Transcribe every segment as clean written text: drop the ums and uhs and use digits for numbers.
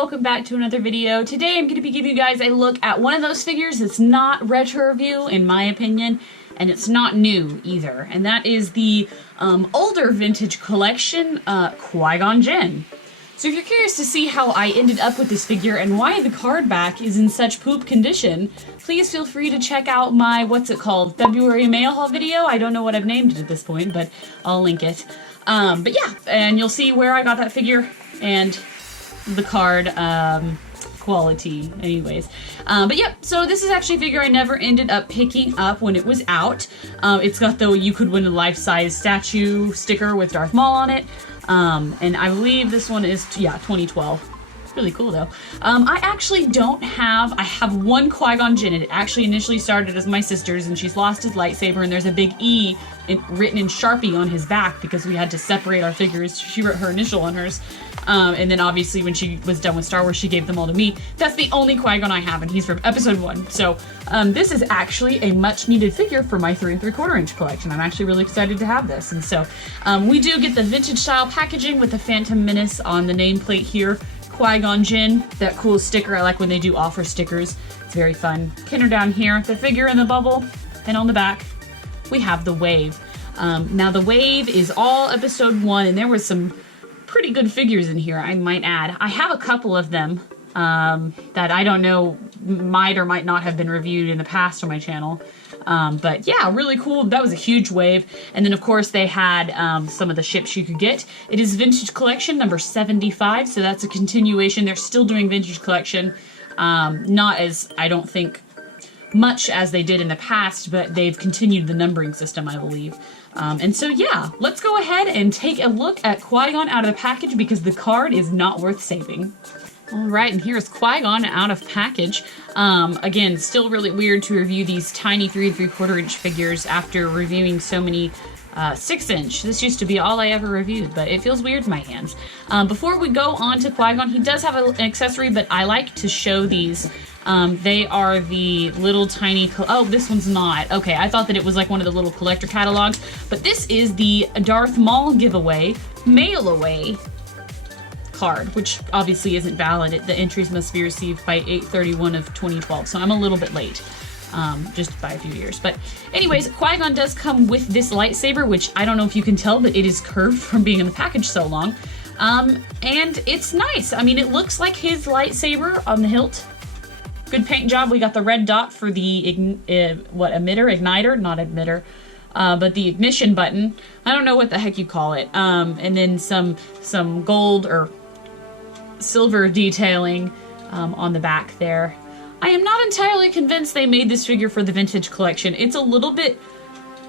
welcome back to another video. Today I'm going to be giving you guys a look at one of those figures that's not retro review in my opinion, and it's not new either, and that is the older vintage collection Qui Gon Jinn. So if you're curious to see how I ended up with this figure and why the card back is in such poop condition, please feel free to check out my, February mail haul video. I don't know what I've named it at this point, but I'll link it. But yeah, and you'll see where I got that figure and the card quality anyways. But yep, so this is actually a figure I never ended up picking up when it was out. It's got the you could win a life-size statue sticker with Darth Maul on it. And I believe this one is, 2012. Really cool though. I actually I have one Qui Gon Jinn. It actually initially started as my sister's and she's lost his lightsaber and there's a big E written in Sharpie on his back because we had to separate our figures. She wrote her initial on hers. And then obviously when she was done with Star Wars, she gave them all to me. That's the only Qui Gon I have and he's from episode 1. So this is actually a much needed figure for my 3 3/4 inch collection. I'm actually really excited to have this. And so we do get the vintage style packaging with the Phantom Menace on the nameplate here. Qui Gon Jinn, that cool sticker. I like when they do offer stickers. It's very fun. Kinner down here, the figure in the bubble, and on the back, we have the Wave. Now the Wave is all episode 1, and there was some pretty good figures in here, I might add. I have a couple of them that I don't know might or might not have been reviewed in the past on my channel. But yeah, really cool. That was a huge wave. And then of course they had some of the ships you could get. It is vintage collection number 75, so that's a continuation. They're still doing vintage collection. Not as, I don't think, much as they did in the past, but they've continued the numbering system, I believe. And so yeah, let's go ahead and take a look at Qui-Gon out of the package because the card is not worth saving. Alright, and here's Qui-Gon out of package. Again, still really weird to review these tiny 3 3/4 inch figures after reviewing so many 6 inch. This used to be all I ever reviewed, but it feels weird in my hands. Before we go on to Qui-Gon, he does have an accessory, but I like to show these. They are the little tiny, oh, this one's not. Okay, I thought that it was like one of the little collector catalogs, but this is the Darth Maul giveaway, mail away card, which obviously isn't valid. The entries must be received by 8/31 of 2012, so I'm a little bit late, just by a few years. But anyways, Qui-Gon does come with this lightsaber, which I don't know if you can tell, but it is curved from being in the package so long. And it's nice. I mean, it looks like his lightsaber on the hilt. Good paint job. We got the red dot for the igniter, not emitter. But the ignition button, I don't know what the heck you call it. And then some gold or silver detailing on the back there. I am not entirely convinced they made this figure for the vintage collection. It's a little bit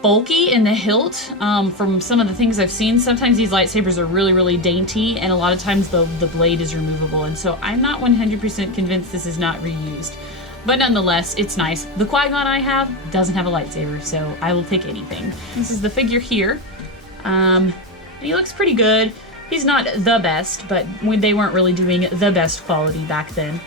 bulky in the hilt from some of the things I've seen. Sometimes these lightsabers are really, really dainty, and a lot of times the blade is removable, and so I'm not 100% convinced this is not reused. But nonetheless, it's nice. The Qui-Gon I have doesn't have a lightsaber, so I will take anything. This is the figure here. And he looks pretty good. He's not the best, but they weren't really doing the best quality back then.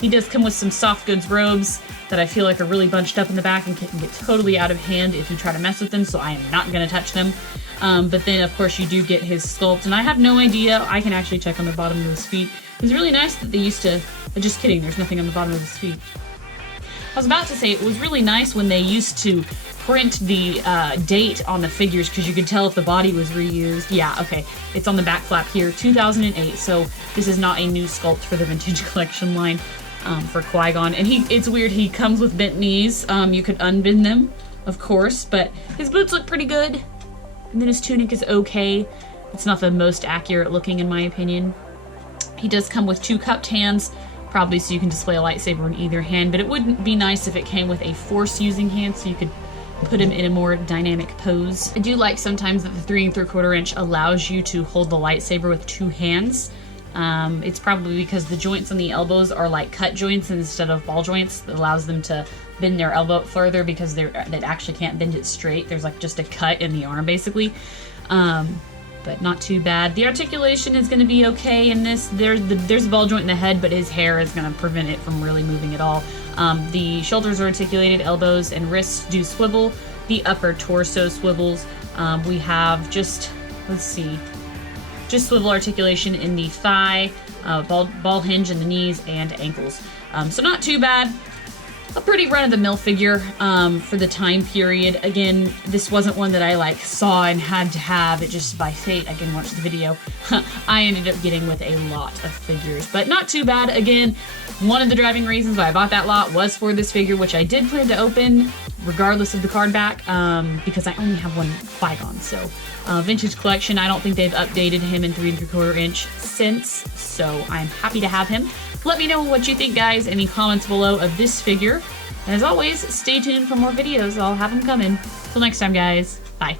He does come with some soft goods robes that I feel like are really bunched up in the back and can get totally out of hand if you try to mess with them, so I am not going to touch them. But then, of course, you do get his sculpt, and I have no idea. I can actually check on the bottom of his feet. It's really nice that they used to... Just kidding, there's nothing on the bottom of his feet. I was about to say, it was really nice when they used to print the date on the figures because you could tell if the body was reused. Yeah, okay, it's on the back flap here, 2008, so this is not a new sculpt for the vintage collection line for Qui-Gon. And it's weird, he comes with bent knees. You could unbend them, of course, but his boots look pretty good. And then his tunic is okay. It's not the most accurate looking in my opinion. He does come with 2 cupped hands, probably so you can display a lightsaber in either hand, but it wouldn't be nice if it came with a force-using hand so you could put him in a more dynamic pose. I do like sometimes that the 3 3/4 inch allows you to hold the lightsaber with 2 hands. It's probably because the joints on the elbows are like cut joints instead of ball joints. That allows them to bend their elbow further because they actually can't bend it straight. There's like just a cut in the arm basically. But not too bad. The articulation is going to be okay in this. There's a ball joint in the head, but his hair is going to prevent it from really moving at all. The shoulders are articulated, elbows and wrists do swivel. The upper torso swivels. We have just swivel articulation in the thigh, ball hinge in the knees and ankles. So not too bad. A pretty run-of-the-mill figure for the time period. Again, this wasn't one that I like saw and had to have. It just by fate, again, watch the video. I ended up getting with a lot of figures, but not too bad. Again, one of the driving reasons why I bought that lot was for this figure, which I did plan to open regardless of the card back, because I only have one Qui Gon. So vintage collection, I don't think they've updated him in 3 3/4 inch since, so I'm happy to have him. Let me know what you think, guys, in the comments below of this figure. And as always, stay tuned for more videos. I'll have them coming. Till next time, guys. Bye.